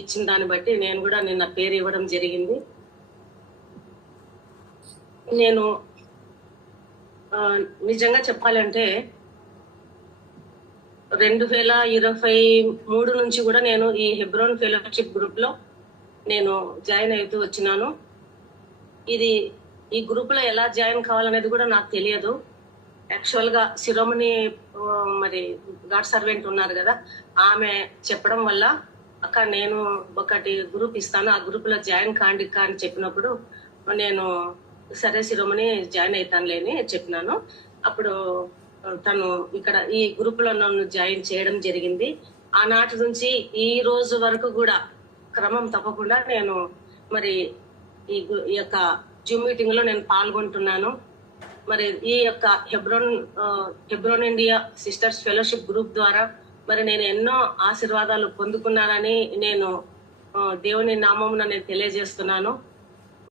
ఇచ్చిన దాన్ని బట్టి నేను కూడా నిన్న పేరు ఇవ్వడం జరిగింది. నేను నిజంగా చెప్పాలంటే 2023 నుంచి కూడా నేను ఈ హెబ్రోన్ ఫెలోషిప్ గ్రూప్ లో నేను జాయిన్ అవుతూ వచ్చినాను. ఈ గ్రూప్ లో ఎలా జాయిన్ కావాలనేది కూడా నాకు తెలియదు. యాక్చువల్ గా శిరోమణి మరి గాడ్ సర్వెంట్ ఉన్నారు కదా, ఆమె చెప్పడం వల్ల అక్క నేను ఒకటి గ్రూప్ ఇస్తాను, ఆ గ్రూప్ లో జాయిన్ కాండి అని చెప్పినప్పుడు నేను సరే శిరోమణి జాయిన్ అవుతానులే అని చెప్పినాను. అప్పుడు తను ఇక్కడ ఈ గ్రూప్ లో నన్ను జాయిన్ చేయడం జరిగింది. ఆనాటి నుంచి ఈ రోజు వరకు కూడా క్రమం తప్పకుండా నేను మరి ఈ యొక్క జూమ్ మీటింగ్ లో నేను పాల్గొంటున్నాను. మరి ఈ యొక్క Hebron India sisters fellowship group ద్వారా మరి నేను ఎన్నో ఆశీర్వాదాలు పొందుకున్నానని నేను దేవుని నామమున నేను తెలియజేస్తున్నాను.